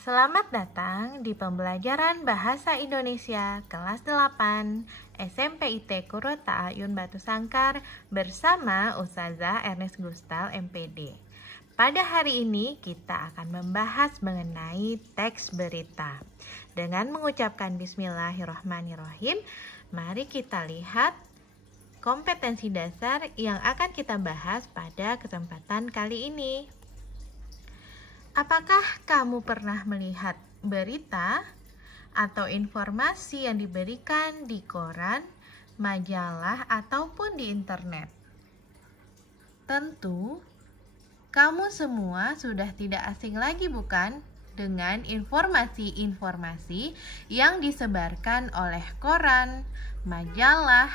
Selamat datang di pembelajaran Bahasa Indonesia kelas 8 SMP IT Kurota Ayun Batu Sangkar bersama Ustazah Ernest Gustal MPD. Pada hari ini kita akan membahas mengenai teks berita. Dengan mengucapkan Bismillahirrahmanirrahim, mari kita lihat kompetensi dasar yang akan kita bahas pada kesempatan kali ini. Apakah kamu pernah melihat berita atau informasi yang diberikan di koran, majalah, ataupun di internet? Tentu, kamu semua sudah tidak asing lagi bukan dengan informasi-informasi yang disebarkan oleh koran, majalah,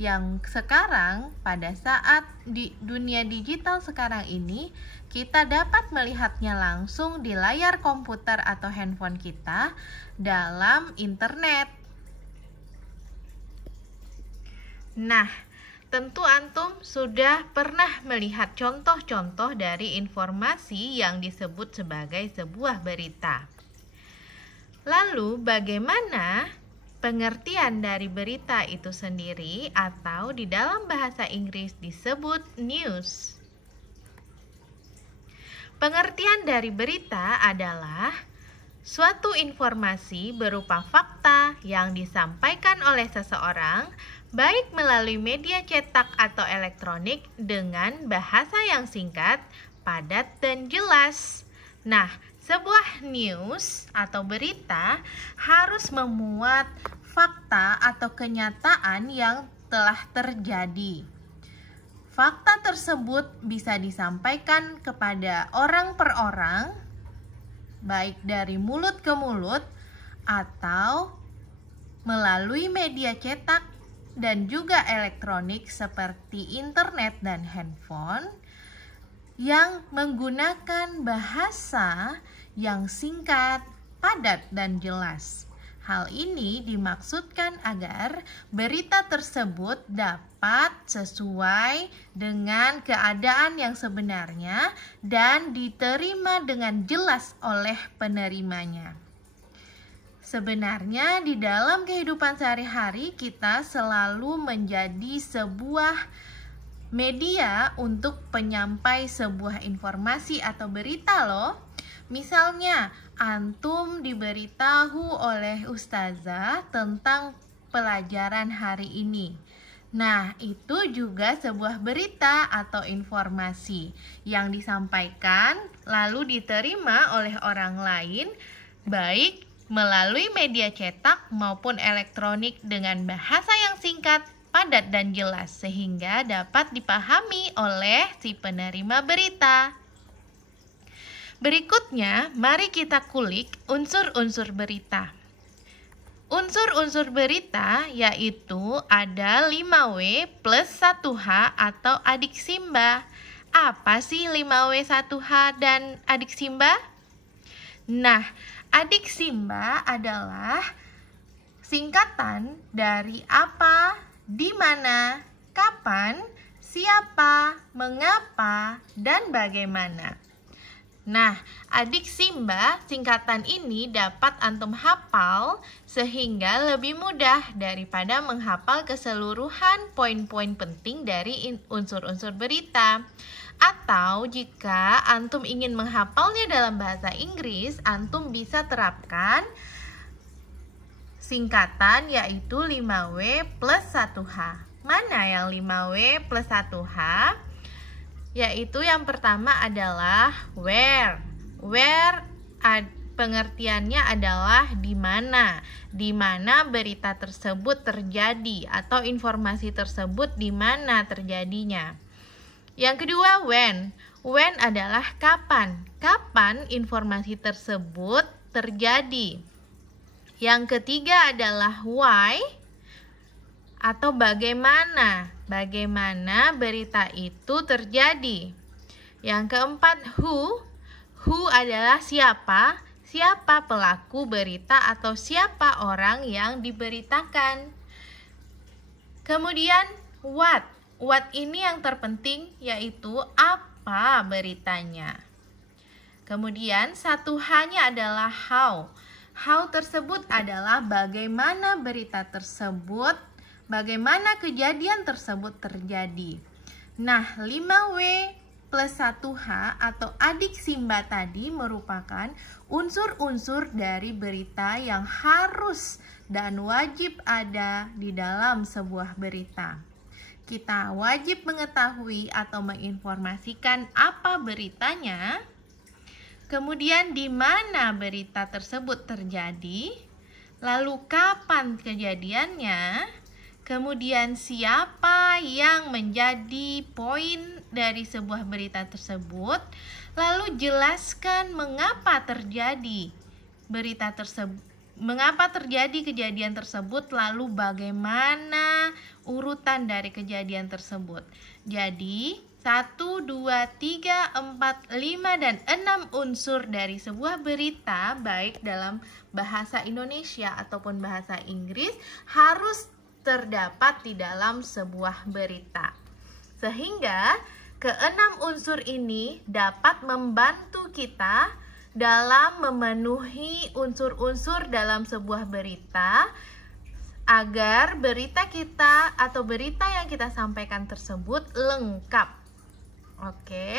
yang sekarang pada saat di dunia digital sekarang ini kita dapat melihatnya langsung di layar komputer atau handphone kita dalam internet. Nah, tentu antum sudah pernah melihat contoh-contoh dari informasi yang disebut sebagai sebuah berita. Lalu bagaimana pengertian dari berita itu sendiri atau di dalam bahasa Inggris disebut news? Pengertian dari berita adalah suatu informasi berupa fakta yang disampaikan oleh seseorang baik melalui media cetak atau elektronik dengan bahasa yang singkat, padat, dan jelas. Nah, sebuah news atau berita harus memuat fakta atau kenyataan yang telah terjadi. Fakta tersebut bisa disampaikan kepada orang per orang, baik dari mulut ke mulut atau melalui media cetak dan juga elektronik seperti internet dan handphone yang menggunakan bahasa yang singkat, padat, dan jelas. Hal ini dimaksudkan agar berita tersebut dapat sesuai dengan keadaan yang sebenarnya dan diterima dengan jelas oleh penerimanya. Sebenarnya di dalam kehidupan sehari-hari kita selalu menjadi sebuah media untuk penyampai sebuah informasi atau berita loh. Misalnya, antum diberitahu oleh ustazah tentang pelajaran hari ini. Nah, itu juga sebuah berita atau informasi yang disampaikan lalu diterima oleh orang lain, baik melalui media cetak maupun elektronik dengan bahasa yang singkat, padat, dan jelas sehingga dapat dipahami oleh si penerima berita. Berikutnya, mari kita kulik unsur-unsur berita. Unsur-unsur berita yaitu ada 5W plus 1H atau adik Simba. Apa sih 5W, 1H, dan adik Simba? Nah, adik Simba adalah singkatan dari apa, di mana, kapan, siapa, mengapa, dan bagaimana. Nah, adik Simba, singkatan ini dapat antum hafal sehingga lebih mudah daripada menghafal keseluruhan poin-poin penting dari unsur-unsur berita. Atau jika antum ingin menghafalnya dalam bahasa Inggris, antum bisa terapkan singkatan yaitu 5W plus 1H. Mana yang 5W plus 1H? Yaitu yang pertama adalah where. Where pengertiannya adalah di mana. Di mana berita tersebut terjadi atau informasi tersebut di mana terjadinya. Yang kedua when. When adalah kapan. Kapan informasi tersebut terjadi. Yang ketiga adalah why atau bagaimana. Bagaimana berita itu terjadi. Yang keempat who. Who adalah siapa. Siapa pelaku berita atau siapa orang yang diberitakan. Kemudian what. What ini yang terpenting yaitu apa beritanya. Kemudian 1H-nya adalah how. How tersebut adalah bagaimana berita tersebut, bagaimana kejadian tersebut terjadi. Nah, 5W plus 1H atau adik Simba tadi merupakan unsur-unsur dari berita yang harus dan wajib ada di dalam sebuah berita. Kita wajib mengetahui atau menginformasikan apa beritanya, kemudian di mana berita tersebut terjadi, lalu kapan kejadiannya, kemudian siapa yang menjadi poin dari sebuah berita tersebut, lalu jelaskan mengapa terjadi berita tersebut, mengapa terjadi kejadian tersebut, lalu bagaimana urutan dari kejadian tersebut. Jadi 1, 2, 3, 4, 5, dan 6 unsur dari sebuah berita, baik dalam bahasa Indonesia ataupun bahasa Inggris, harus terdapat di dalam sebuah berita. Sehingga ke-6 unsur ini dapat membantu kita dalam memenuhi unsur-unsur dalam sebuah berita, agar berita kita atau berita yang kita sampaikan tersebut lengkap. Oke,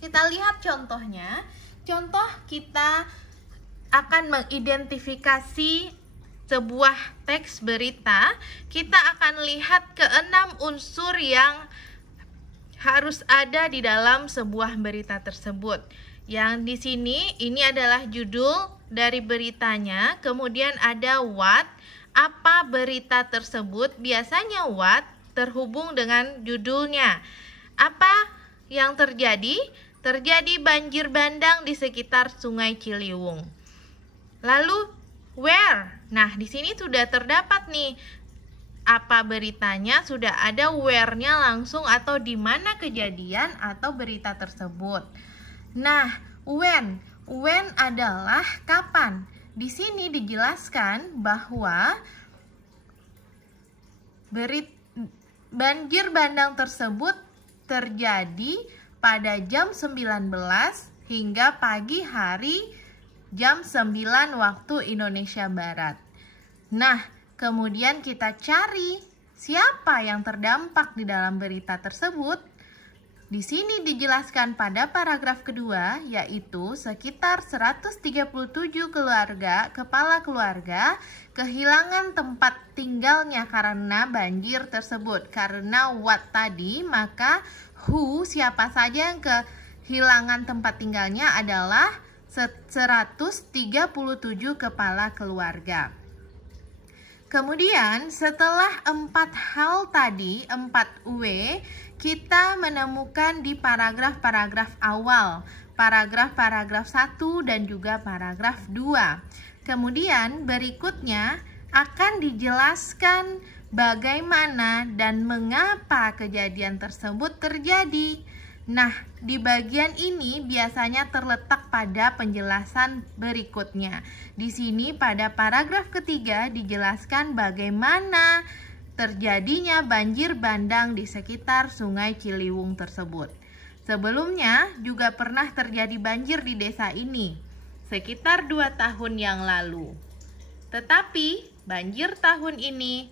kita lihat contohnya. Contoh, kita akan mengidentifikasi sebuah teks berita. Kita akan lihat ke-6 unsur yang harus ada di dalam sebuah berita tersebut. Yang di sini ini adalah judul dari beritanya, kemudian ada what, apa berita tersebut. Biasanya what terhubung dengan judulnya. Apa yang terjadi? Terjadi banjir bandang di sekitar Sungai Ciliwung. Lalu where. Nah, di sini sudah terdapat nih apa beritanya, sudah ada where-nya langsung atau di mana kejadian atau berita tersebut. Nah, when adalah kapan. Di sini dijelaskan bahwa banjir bandang tersebut terjadi pada jam 19 hingga pagi hari jam 9 waktu Indonesia Barat. Nah, kemudian kita cari siapa yang terdampak di dalam berita tersebut. Di sini dijelaskan pada paragraf kedua, yaitu sekitar 137 kepala keluarga kehilangan tempat tinggalnya karena banjir tersebut. Karena what tadi, maka who, siapa saja yang kehilangan tempat tinggalnya adalah 137 kepala keluarga. Kemudian setelah 4 hal tadi, 4W, kita menemukan di paragraf-paragraf awal, paragraf 1 dan juga paragraf 2. Kemudian berikutnya akan dijelaskan bagaimana dan mengapa kejadian tersebut terjadi. Nah, di bagian ini biasanya terletak pada penjelasan berikutnya. Di sini pada paragraf ketiga dijelaskan bagaimana terjadinya banjir bandang di sekitar Sungai Ciliwung tersebut. Sebelumnya juga pernah terjadi banjir di desa ini sekitar 2 tahun yang lalu. Tetapi banjir tahun ini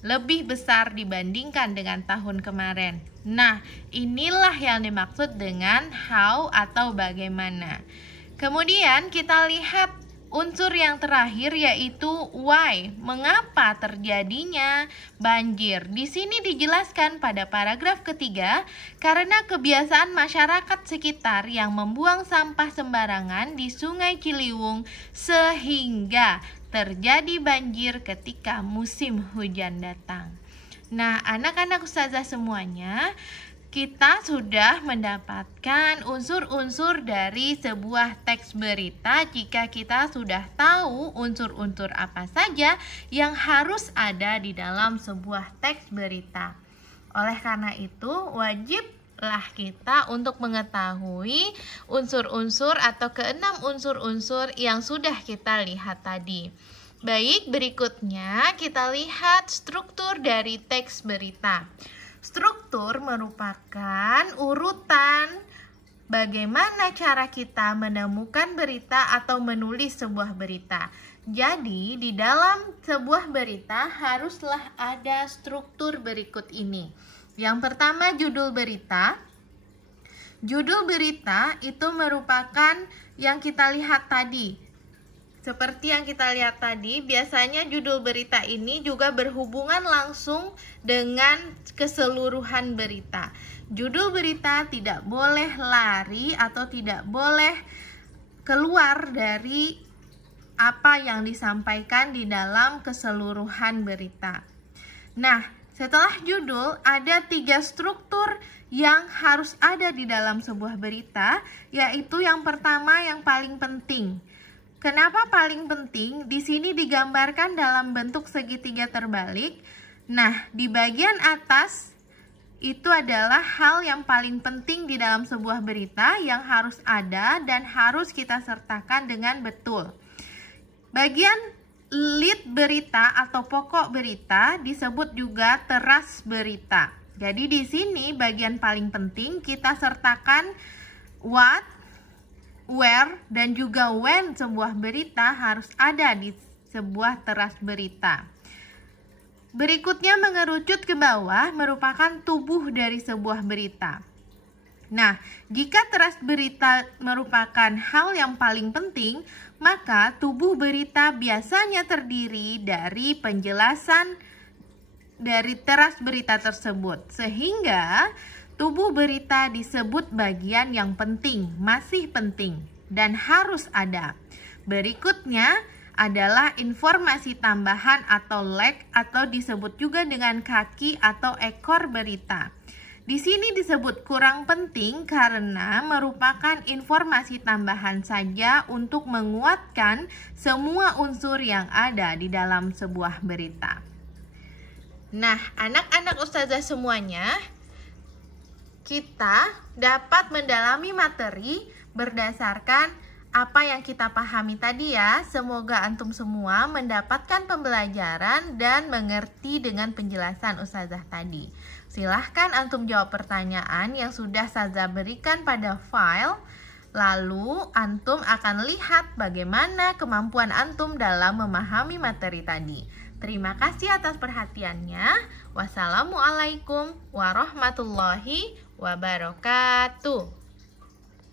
lebih besar dibandingkan dengan tahun kemarin. Nah, inilah yang dimaksud dengan how atau bagaimana. Kemudian kita lihat unsur yang terakhir, yaitu why, mengapa terjadinya banjir. Di sini dijelaskan pada paragraf ketiga, karena kebiasaan masyarakat sekitar yang membuang sampah sembarangan di Sungai Ciliwung sehingga terjadi banjir ketika musim hujan datang. Nah, anak-anak ustazah semuanya, kita sudah mendapatkan unsur-unsur dari sebuah teks berita jika kita sudah tahu unsur-unsur apa saja yang harus ada di dalam sebuah teks berita. Oleh karena itu, wajiblah kita untuk mengetahui unsur-unsur atau ke-6 unsur-unsur yang sudah kita lihat tadi. Baik, berikutnya kita lihat struktur dari teks berita. Struktur merupakan urutan bagaimana cara kita menemukan berita atau menulis sebuah berita. Jadi, di dalam sebuah berita haruslah ada struktur berikut ini. Yang pertama, judul berita. Judul berita itu merupakan yang kita lihat tadi. Seperti yang kita lihat tadi, biasanya judul berita ini juga berhubungan langsung dengan keseluruhan berita. Judul berita tidak boleh lari atau tidak boleh keluar dari apa yang disampaikan di dalam keseluruhan berita. Nah, setelah judul, ada 3 struktur yang harus ada di dalam sebuah berita, yaitu yang pertama yang paling penting. Kenapa paling penting? Di sini digambarkan dalam bentuk segitiga terbalik. Nah, di bagian atas itu adalah hal yang paling penting di dalam sebuah berita yang harus ada dan harus kita sertakan dengan betul. Bagian lead berita atau pokok berita disebut juga teras berita. Jadi di sini bagian paling penting kita sertakan what, where, dan juga when sebuah berita harus ada di sebuah teras berita. Berikutnya mengerucut ke bawah merupakan tubuh dari sebuah berita. Nah, jika teras berita merupakan hal yang paling penting, maka tubuh berita biasanya terdiri dari penjelasan dari teras berita tersebut. Sehingga tubuh berita disebut bagian yang penting, masih penting, dan harus ada. Berikutnya adalah informasi tambahan atau leg atau disebut juga dengan kaki atau ekor berita. Di sini disebut kurang penting karena merupakan informasi tambahan saja untuk menguatkan semua unsur yang ada di dalam sebuah berita. Nah, anak-anak ustazah semuanya, kita dapat mendalami materi berdasarkan apa yang kita pahami tadi ya. Semoga antum semua mendapatkan pembelajaran dan mengerti dengan penjelasan ustazah tadi. Silahkan antum jawab pertanyaan yang sudah ustazah berikan pada file. Lalu antum akan lihat bagaimana kemampuan antum dalam memahami materi tadi. Terima kasih atas perhatiannya. Wassalamualaikum warahmatullahi wabarakatuh.